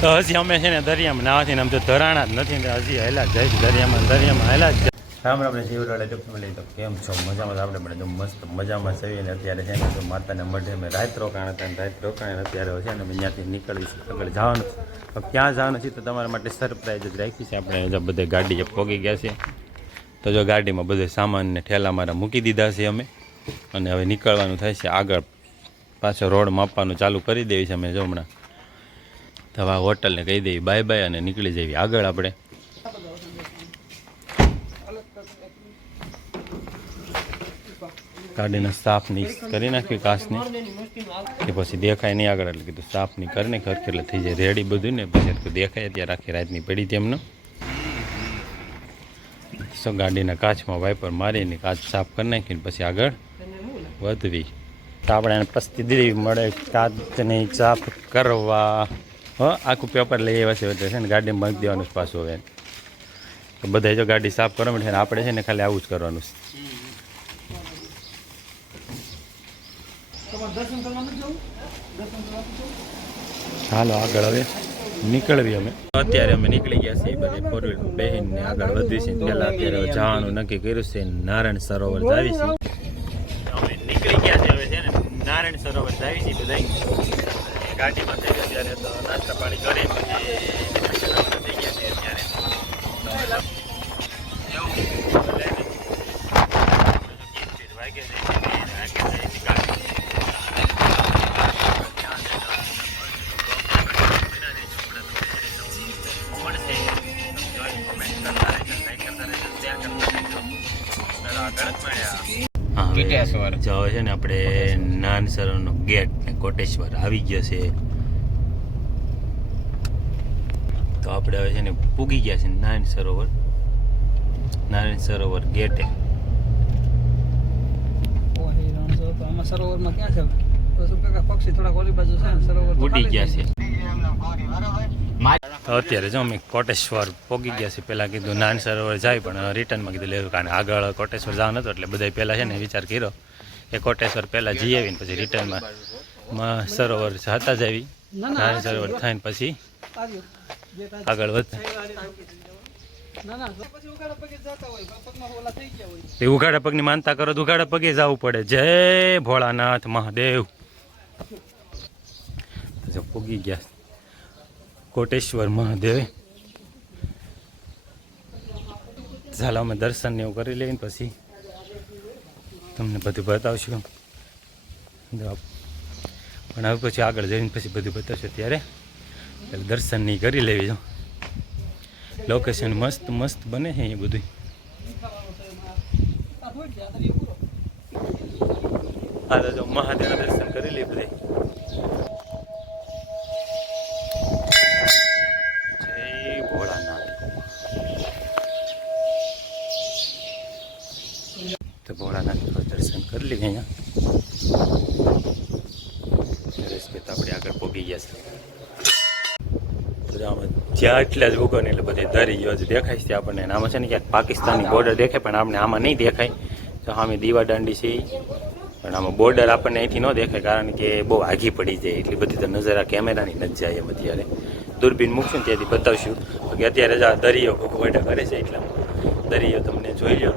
તો હજી અમે છે ને દરિયામાં નાવાથી આમ તો ધરાણા જ નથી ને હજી હેલા જ જાય દરિયામાં દરિયામાં હેલા જ રામ રામ રામ શિવરાળે ટુકમલી તો કેમ છો? મજામાં આપણે પણ બધા મસ્ત મજામાં છીએ ને અત્યારે છે ને તો માતાને મઢે અમે રાત રોકાણ હતા રાત રોકાણ અત્યારે છે ને અમે ત્યાંથી નીકળીશું. આગળ જવાનું છે. ક્યાં જવાનું છે તો તમારા માટે સરપ્રાઈઝ જ રાખી છે. આપણે જો બધે ગાડી પોગી ગયા છે. તો જો ગાડીમાં બધો સામાન ને ઠેલા મારા મૂકી દીધા છે અમે. અને હવે નીકળવાનું થાય છે. આગળ પાછો રોડ માપવાનું ચાલુ કરી દેવી છે અમે જો હમણાં. તો હવે હોટલને કહી દેવી. બાય બાય અને નીકળી જઈએ. આગળ આપણે. ગાડીને સાફની કરી નાખ્યું કાચની. કે પછી દેખાય નહીં આગળ, એટલે કીધું સાફની કરીને હરખી એટલે થઈ જાય રેડી બધું ને, પછી એટલું દેખાય ત્યાં આખી રાતની પડી તેમનો સો ગાડીના કાચમાં વાઇપર મારીને કાચ સાફ કરી નાખીને પછી આગળ વધવી. તો આપણે એને દીધી, મળે કાચની સાફ કરવા. હો, આખું પેપર લઈ આવ્યા છે છે ને ગાડીમાં મૂકી દેવાનું પાછું હવે. બધા જો ગાડી સાફ કરવા માટે આપણે છે ને ખાલી આવું જ કરવાનું છે. ચાલો આગળ હવે નીકળવી અમે. અત્યારે અમે નીકળી ગયા છીએ બધે ફોર વ્હીલ બેહીને આગળ વધી છે. પહેલાં અત્યારે જવાનું નક્કી કર્યું છે. નારાયણ સરોવર જાવી છે. અમે નીકળી ગયા છે હવે છે ને. નારાયણ સરોવર જાવી છે બધા ગાડીમાં થઈ ગયા ત્યારે તો નાસ્તા પાણી કરી પછી ગયા છે અત્યારે. આપણે નાનસરનો ગેટ ને કોટેશ્વર આવી ગયો છે. તો આપણે હવે છે ને પૂગી ગયા છે નારાયણ સરોવર નારાયણ સરોવર ગેટે. ઓહે રણછોડ તો આમાં સરોવરમાં ક્યાં છે બસ ઉપર કાંઈ પક્ષી થોડાક ઓલી બાજુ છે સરોવર ઉડી ગયા છે. અત્યારે જો અમે કોટેશ્વર પોગી ગયા છે. પહેલાં કીધું નાન સરોવર જાય પણ રિટર્નમાં કીધું લેવું કારણ આગળ કોટેશ્વર જવાનું હતું એટલે બધા પહેલાં છે ને વિચાર કર્યો. કે કોટેશ્વર પહેલાં જઈ આવીને પછી રિટર્નમાં સરોવર હતા જ આવી. ના, ના, નાન સરોવર થઈને પછી આગળ વધે તે ઉઘાડા પગની માનતા કરો તો ઉઘાડા પગે જવું પડે. જય ભોળાનાથ મહાદેવ. પૂગી ગયા. કોટેશ્વર મહાદેવ. ચાલો અમે દર્શન ને એવું કરી લઈએ ને પછી તમને બધું બતાવશું પણ હવે પછી આગળ જઈને પછી બધું બતાવશું ત્યારે એટલે દર્શન નહીં કરી લેવી, જો. લોકેશન મસ્ત મસ્ત બને છે એ બધું આ જો મહાદેવના દર્શન કરી લે બધે જય ભોળાનાથ તો ભોળાનાથના દર્શન કરી લઈએ અહીંયા નરેશભાઈ તો આપણે આગળ પહોંચી ગયા છે તો આમાં એટલા જ ઉગો ને એટલે બધી દરિયો જ દેખાય છે આપણને. આમાં છે ને ક્યાંક પાકિસ્તાની બોર્ડર દેખાય, પણ આપણે આમાં નહીં દેખાય. તો સામે દીવા દાંડી છે પણ આમાં બોર્ડર આપણને અહીંથી ન દેખાય, કારણ કે બહુ આઘી પડી જાય. એટલી બધી તો નજર આ કેમેરાની નથી જાય એમ અત્યારે. દૂરબીન મૂકશું ત્યાંથી બતાવશું. કે અત્યારે જ આ દરિયો ઘોઘવાટા કરે છે એટલા દરિયો તમને જોઈ લો.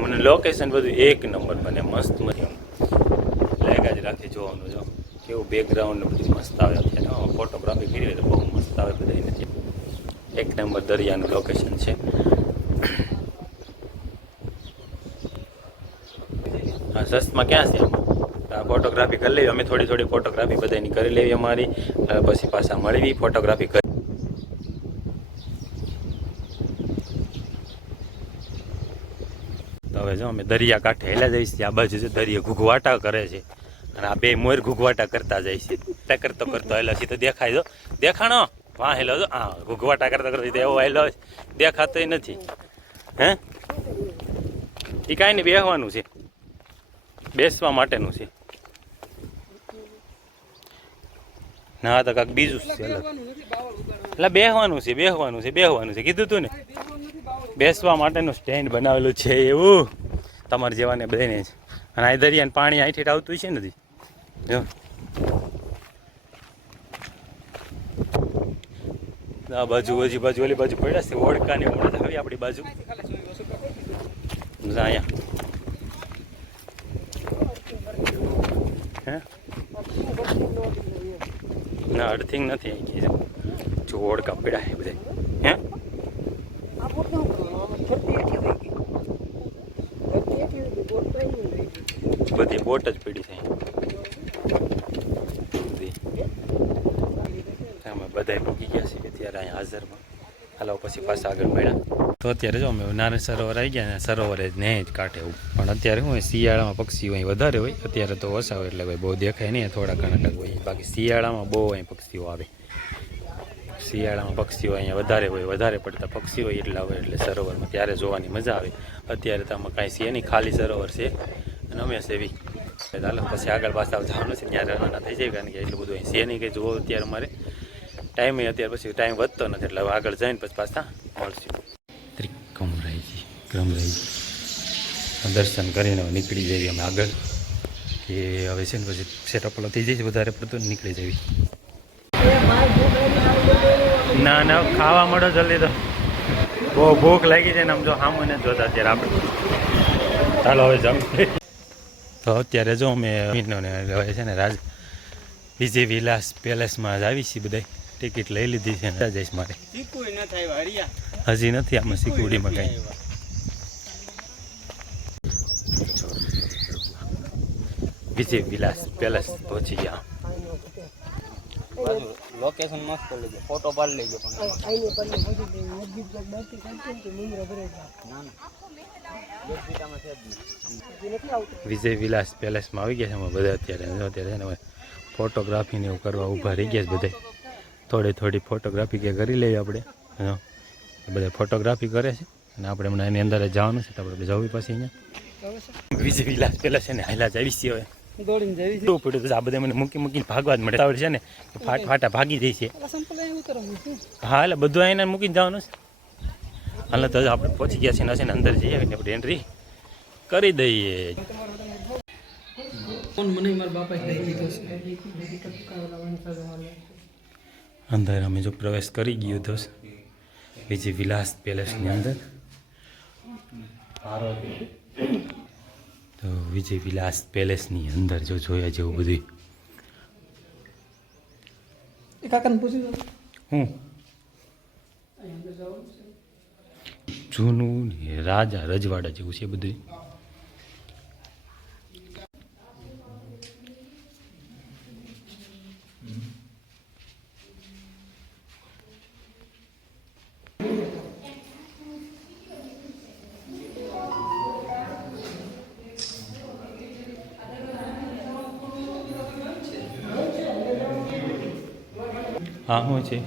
મને લોકેશન બધું એક નંબર મને મસ્ત મને લાગ્યા જ રાખી જોવાનું જો. કેવું બેકગ્રાઉન્ડ ને મસ્ત આવે. અત્યારે ફોટોગ્રાફી કરી તો બહુ મસ્ત આવે બધા નથી એક નંબર દરિયાનું લોકેશન છે. સસ્તમાં ક્યાં છે? આ ફોટોગ્રાફી કરી લેવી અમે થોડી થોડી ફોટોગ્રાફી બધાની કરી લેવી અમારી. પછી પાછા મળવી ફોટોગ્રાફી કરી. હવે જો, અમે દરિયા કાંઠે હેલા જઈશ. આ બાજુ છે દરિયા ઘૂઘવાટા કરે છે. અને આ બે મોર ઘૂઘવાટા કરતા જાય છે. તે કરતો કરતો હેલો છે. તો દેખાય જો. દેખાણો? વાહ, હેલો જો. હા ઘૂઘવાટા કરતા કરતા એવો હેલો દેખાતોય નથી. હે? એ કાંઈ નહીં બેસવાનું છે. બેસવા માટેનું છે. ના તો કાંક બીજું છે. એટલે બેહવાનું છે બેહવાનું છે બેહવાનું છે. કીધું તું ને? બેસવા માટેનું સ્ટેન્ડ બનાવેલું છે એવું. તમારે જેવાને બધાને જ. અને આ દરિયાને પાણી અહીંથી આવતું છે નથી જો આ બાજુ હજી બાજુ ઓલી બાજુ પડ્યા છે ઓળખાની ઓળખ આવી આપણી બાજુ. અહીંયા. હે? ના અર્થિંગ નથી કીધું જો ઓળખા પડ્યા છે બધા. હે? બધી બોટ જ પડી છે બધી અમે બધા મૂકી ગયા છીએ અત્યારે અહીંયા હાજરમાં હાલો, પછી પાછા આગળ મળ્યા. તો અત્યારે જો અમે નારાયણ સરોવર આવી ગયા અને સરોવરે જ નહીં જ કાંઠે એવું પણ અત્યારે હું શિયાળામાં પક્ષીઓ અહીં વધારે હોય, અત્યારે તો ઓછા હોય એટલે ભાઈ બહુ દેખાય નહીં, થોડા ઘણા હોય. બાકી શિયાળામાં બહુ અહીં પક્ષીઓ આવે. શિયાળામાં પક્ષીઓ અહીંયા વધારે હોય, વધારે પડતા પક્ષીઓ એટલા હોય એટલે સરોવરમાં ત્યારે જોવાની મજા આવે. અત્યારે તો આમાં કાંઈ છે નહીં, ખાલી સરોવર છે. અને અમે સેવી ચાલો, પછી આગળ પાછા જવાનું છે, ત્યાં રવાના થઈ જાય કારણ કે એટલું બધું અહીં છે નહીં કંઈ જોવો અત્યારે મારે ટાઈમે અત્યારે પછી ટાઈમ વધતો નથી, એટલે હવે આગળ જઈને પછી પાછા મળશું. ત્રિકમરાયજી ક્રમરાયજી દર્શન કરીને હવે નીકળી જઈએ અમે આગળ, કે હવે છે ને પછી સેટઅપ થઈ જાય વધારે પડતું નીકળી જવી ના ના, ખાવા મળો જલ્દી તો. બહુ ભૂખ લાગી છે ને આમ જો સામું જોતા અત્યારે આપણે. ચાલો હવે જમી તો અત્યારે જો અમે મીનોને હવે છે ને રાજ, વિજય વિલાસ પેલેસમાં જ આવી છીએ બધા ટિકિટ લઈ લીધી છે ને જઈશ મારે. ચીકુય ન થાય હરિયા હજી નથી આમાં સિક્યુરિટીમાં કંઈ. વિજય વિલાસ પેલેસ પહોંચી ગયા. લોકેશન મસ્ત લેજો ફોટો પાડી લેજો ના ના. વિજય વિલાસ પેલેસમાં આવી ગયા છે અમે બધા અત્યારે. જો અત્યારે ફોટોગ્રાફીને એવું કરવા ઊભા રહી ગયા છે બધા. થોડી થોડી ફોટોગ્રાફી કે કરી લઈએ આપણે. હા. બધા ફોટોગ્રાફી કરે છે. અને આપણે હમણાં એની અંદર જ જવાનું છે તો આપણે જવું પછી અહીંયા. વિજય વિલાસ પેલા છે ને હાઈલા જ આવી હવે. છે. તો આ બધા મને મૂકી મૂકીને ભાગવા જ મળે. આવડે છે ને? ફાટ ફાટા ભાગી જાય છે. હા એટલે બધું આઈને મૂકીને જવાનું છે. હાલ તો આપણે પહોંચી ગયા છીએ ને અંદર જઈએ ને આપણે એન્ટ્રી કરી દઈએ. મને મારા બાપા અંદર અમે જો પ્રવેશ કરી ગયો તો વિજય વિલાસ પેલેસની અંદર તો વિજય વિલાસ પેલેસની અંદર જો જોયા જેવું બધું કાકાને પૂછી હું? જૂનું રાજા રજવાડા જેવું છે બધું છે?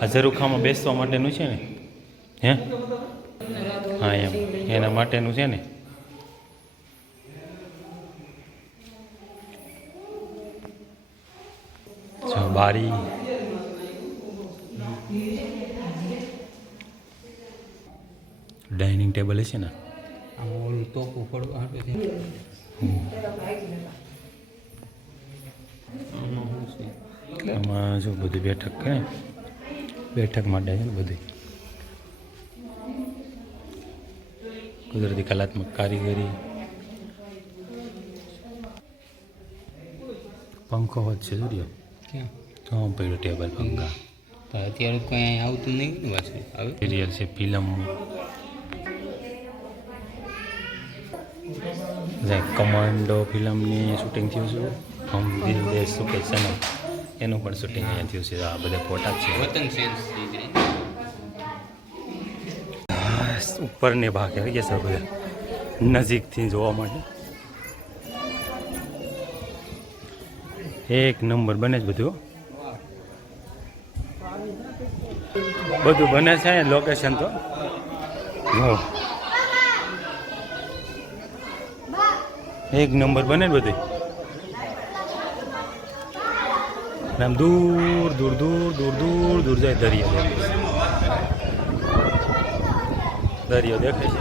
આ ઝરૂખામાં બેસવા માટેનું છે ને? હે? હા એમ. એના માટેનું છે ને? બારી. ડાઇનિંગ ટેબલ છે. ને આમાં ઓલું એમાં જો બધી બેઠક કે બેઠક માટે છે ને બધી. કુદરતી કલાત્મક કારીગરી. પંખો હોત છે સૂર્ય ક્યાં તો પડ્યો ટેબલ પંખા. તો અત્યારે કંઈ આવતું નહીં ને પાછું આવે? સિરિયલ છે ફિલ્મ કમાન્ડો ફિલ્મની શૂટિંગ થયું છે. હમ દિલ દેશ સુખે સનમ એનું પણ શૂટિંગ અહીંયા થયું છે. આ બધા ફોટા છે. વતન ઉપરની ભાગ આવી ગયા છે બધા. નજીકથી જોવા માટે. એક નંબર બને જ બધું. બધું બને છે લોકેશન તો. એક નંબર બને ને બધું અને આમ દૂર દૂર દૂર દૂર દૂર દૂર જાય દરિયો દેખાય દરિયો દેખાય છે.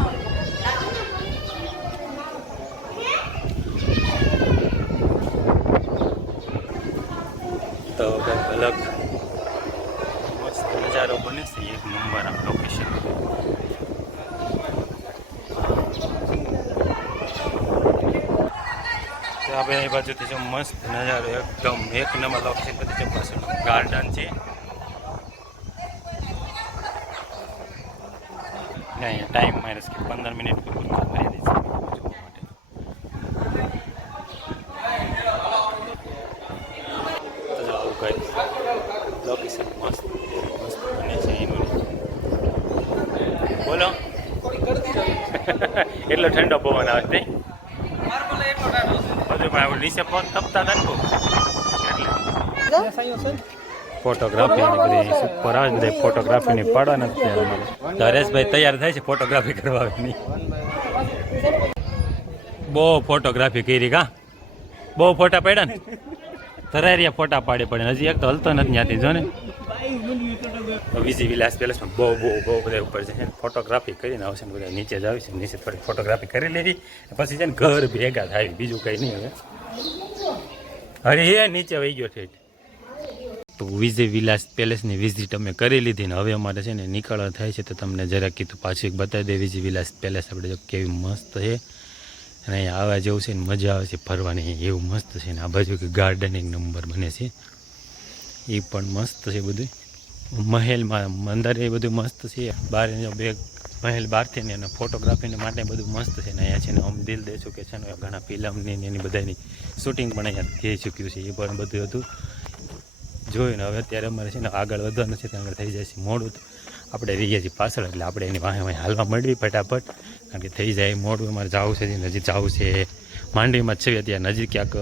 તો કંઈક અલગ મસ્ત નજારો બને છે, એક નંબર આમ લોકેશન તો આપણે એ બાજુથી જો મસ્ત નજારો એકદમ એક નંબર લોકેશન બધી પાછળ ગાર્ડન છે. અહીંયા ટાઈમ માઇનસ પંદર મિનિટ પૂરતું કરી દઈશું જોવા માટે તો જો આવું કંઈક લોકેશન મસ્ત મસ્ત બને છે એનું બોલો એટલો ઠંડો પવન આવે નહીં માર્બલ એટલો ટાઈમ બધું પણ નીચે પગ તપતા ફોટોગ્રાફી ને બધી સુપર આવે છે બધા ફોટોગ્રાફીની પાડવાના જ અમારે. હરેશભાઈ તૈયાર થાય છે ફોટોગ્રાફી કરવાની. બહુ ફોટોગ્રાફી કરી કા? બહુ ફોટા પાડ્યા ને? ધરારિયા ફોટા પાડી પડે હજી એક તો હલતો નથી ત્યાંથી, જો ને. તો વિલાસ પેલેસમાં બહુ બહુ બહુ બધા ઉપર છે. ફોટોગ્રાફી કરીને આવશે ને બધા નીચે જ છે નીચે થોડી ફોટોગ્રાફી કરી લેવી. પછી છે ને ઘર ભેગા થાય. બીજું કંઈ નહીં હવે. અરે નીચે વહી ગયો છે તો વિજય વિલાસ પેલેસની વિઝિટ અમે કરી લીધી ને હવે અમારે છે ને નીકળવા થાય છે તો તમને જરાક કીધું પાછું એક બતાવી દે, વિજય વિલાસ પેલેસ આપણે કેવી મસ્ત છે. અને અહીંયા આવવા જેવું છે ને મજા આવે છે ફરવાની, એવું મસ્ત છે ને આ બાજુ કે ગાર્ડન એક નંબર બને છે. એ પણ મસ્ત છે બધું મહેલમાં અંદર એ બધું મસ્ત છે. બહાર બે મહેલ બહારથી ને એના ફોટોગ્રાફીને માટે બધું મસ્ત છે ને અહીંયા છે ને હમ દિલ દેશું કે છે ને ઘણા ફિલ્મની એની બધાની શૂટિંગ પણ અહીંયા થઈ ચૂક્યું છે. એ પણ બધું હતું. જોયું ને હવે અત્યારે અમારે છે ને આગળ વધવાનું છે, ત્યાં આગળ થઈ જાય છે મોડું. આપણે રહીએ છીએ પાછળ, એટલે આપણે એની વાહે વાહે હાલવા મળવી ફટાફટ, કારણ કે થઈ જાય મોડું. અમારે જવું છે નજીક જવું છે. માંડવીમાં જ છે અત્યારે. નજીક ક્યાંક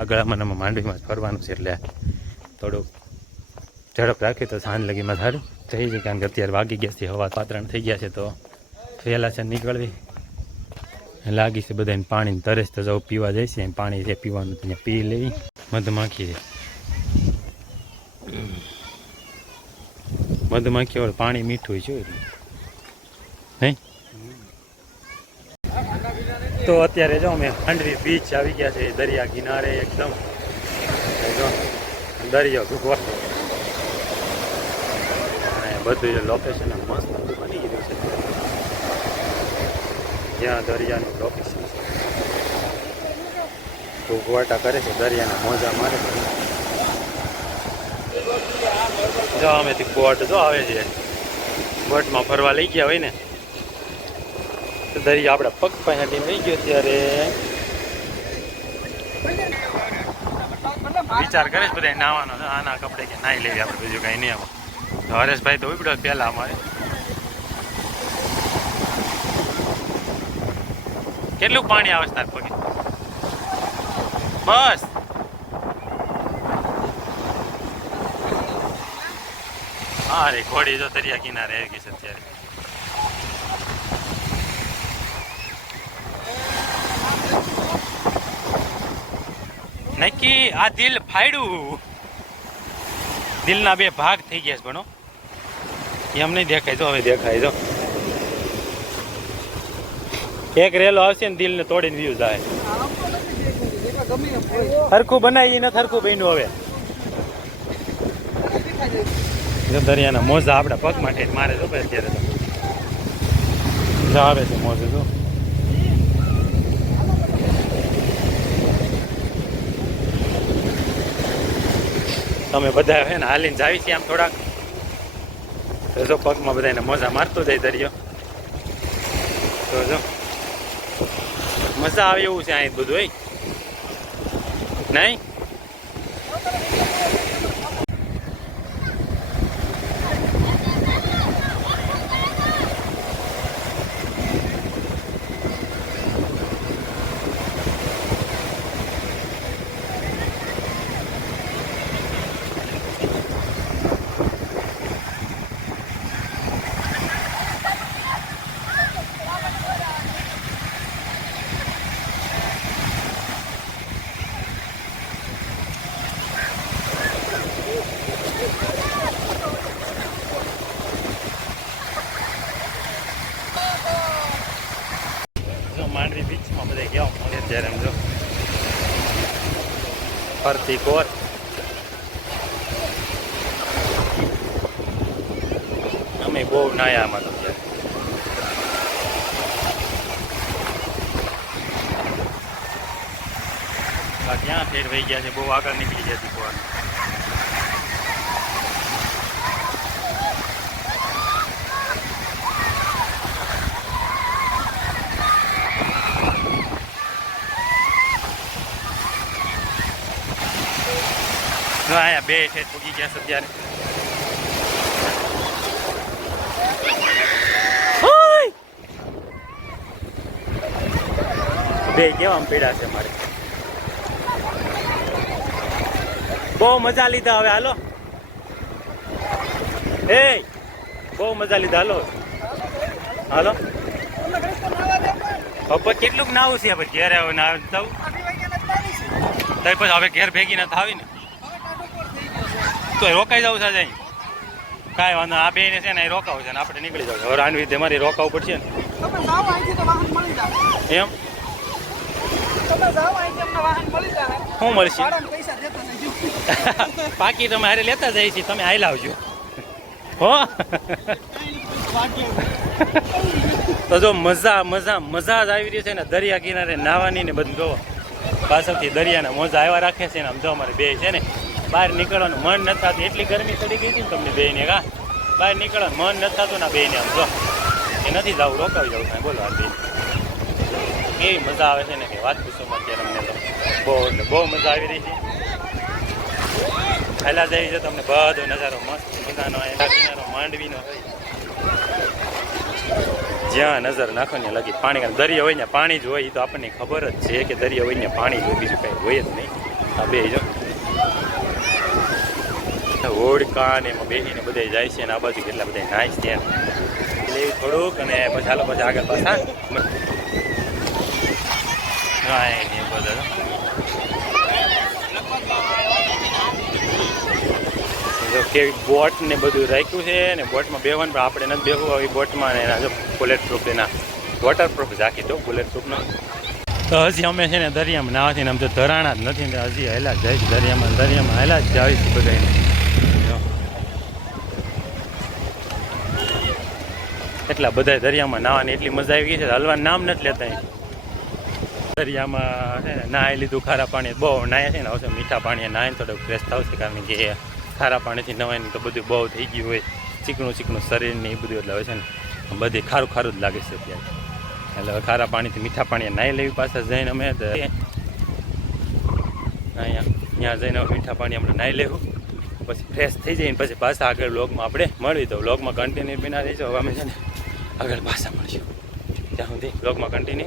આગળ અમારામાં માંડવીમાં જ ફરવાનું છે, એટલે થોડુંક ઝડપ રાખીએ તો સાંજ લગીમાં સારું. થઈ જાય કારણ કે અત્યારે વાગી ગયા છે, હવા પાત્રણ થઈ ગયા છે તો વહેલા છે નીકળવી. લાગી છે બધાને પાણી તરસ તો જવું પીવા જાય છે પાણી છે, પીવાનું તો પી લેવી મધમાખી છે. મધમાખી વાળું પાણી મીઠું છે નહીં? તો અત્યારે જો અમે હાંડવી બીચ આવી ગયા છે, દરિયા કિનારે એકદમ. દરિયો અને બધું લોકેશન મસ્ત બની ગયું છે. જ્યાં દરિયાનું લોકેશન છે. ભૂગવાટા કરે છે, દરિયાના મોજા મારે છે. જો અમે બોટ જો આવે છે. બોટમાં ફરવા લઈ ગયા હોય ને, તો દરિયા આપણા પગ પાસેથી લઈ ગયો ત્યારે વિચાર કરે છે બધા નાવાનો, આના કપડે કે નાઈ લેવી આપણે, બીજું કઈ નહીં તો હરેશભાઈ તો ઉપડ્યો પહેલા અમારે. કેટલું પાણી આવે તાર પગે? બસ. હા રે ઘોડી જો દરિયા કિનારે આવી ગઈ છે અત્યારે. નક્કી આ દિલ ફાડ્યું. દિલના બે ભાગ થઈ ગયા છે ભણો. એમ નહીં દેખાય. તો હવે દેખાય તો એક રેલો આવશે ને દિલને તોડીને વ્યૂ જાય. હરખું બનાવી ને હરખું બન્યું હવે. જો, દરિયાના મોજા આપણા પગ માટે મારે ભાઈ અત્યારે જો, આવે છે મોજે, જો. તમે બધા હે ને હાલીને જાવી છીએ આમ થોડાક. જો પગમાં બધાને મોજા મારતો જાય દરિયો. તો જો. મજા આવે એવું છે અહીં બધું નહીં? ફરતી કોર અમે બહુ નાયા આમાં તો ત્યારે ફેર ફેરવાઈ ગયા છે બહુ આગળ નીકળી જતી કોર જો આયા બે છે પૂગી ગયા છે અત્યારે! બે કેવા પીડા છે મારે. બહુ મજા લીધા હવે હાલો. એ બહુ મજા લીધા હાલો. હાલો. હવે કેટલુંક નાવું છે હવે ઘેર આવે ના આવે તો પછી હવે ઘેર ભેગી નથી થાવી ને. તો રોકાઈ જવું છે અહીં. કાંઈ વાંધો આ બે છે ને એ રોકાવું છે ને આપણે નીકળી જવું છે. હવે આની રીતે મારી રોકાવું પડશે ને. એમ? શું મળશે? પાકી તમે હારે લેતા જાય છે તમે હાઈ લાવજો હો? તો જો મજા મજા મજા જ આવી રહી છે ને. દરિયા કિનારે નાવાની ને બધું જોવો. પાછળથી દરિયાના મોજા આવ્યા રાખે છે ને આમ જો અમારે બે છે ને. બહાર નીકળવાનું મન નથી થતું. એટલી ગરમી ચડી ગઈ હતી ને તમને બેને કા બહાર નીકળવાનું મન નથી થતું ના બેને આમ જો. એ નથી જવું રોકાવી જવું કાંઈ. બોલો આ બે કેવી મજા આવે છે ને કે વાત પૂછો અત્યારે અમને તો. બહુ, એટલે બહુ મજા આવી રહી છે. પહેલાં જઈ છે તમને બધો નજારો મસ્ત મજાનો એના કિનારો માંડવીનો જ્યાં નજર નાખો ને લગી પાણી દરિયો હોય ને પાણી જ હોય એ તો આપણને ખબર જ છે કે દરિયો હોય ને પાણી જ હોય. બીજું કાંઈ હોય જ નહીં. આ બે જો. હોડકા ને એમાં બેસીને બધા જાય છે ને આ બાજુ કેટલા બધા નાય છે. એટલે થોડુંક અને પછી હાલો પછી આગળ પાછા. કેવી બોટ ને બધું રાખ્યું છે ને બોટમાં બેહવાનું, પણ આપણે નથી બેહવું આવી બોટમાં ને એના બુલેટ પ્રૂફ એના વોટર પ્રૂફ રાખી દો બુલેટ પ્રૂફનો તો હજી અમે છે ને દરિયામાં નાવાથી આમ તો ધરાણા જ નથી ને હજી હેલા છે દરિયામાં દરિયામાં હેલા જ જાય છે બધાને જો. એટલા બધા દરિયામાં નાવાની એટલી મજા આવી ગઈ છે. હલવાનું નામ નથી લેતા દરિયામાં છે ને નાહી લીધું, ખારા પાણી બહુ નાહ્યા છે ને. હવે મીઠા પાણી નાહીને થોડુંક ફ્રેશ થશે કારણ કે ખારા પાણીથી નવાઈને તો બધું બહુ થઈ ગયું હોય. ચીકણું ચીકણું શરીર ને એ બધું. એટલે હોય છે ને બધી ખારું ખારું જ લાગે છે અત્યારે. એટલે ખારા પાણીથી મીઠા પાણી નાહી લેવી પાછા જઈને અમે અહીંયા, ત્યાં જઈને મીઠા પાણી આપણે નાહી લેવું. પછી ફ્રેશ થઈ જઈને પછી પાછા આગળ વ્લોગમાં આપણે મળવી. તો વ્લોગમાં કન્ટિન્યુ બિના રહીશું. હવે અમે છે ને આગળ પાછા મળશું. ત્યાં સુધી. બ્લોગમાં કન્ટિન્યુ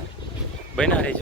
બન્યા રહીશું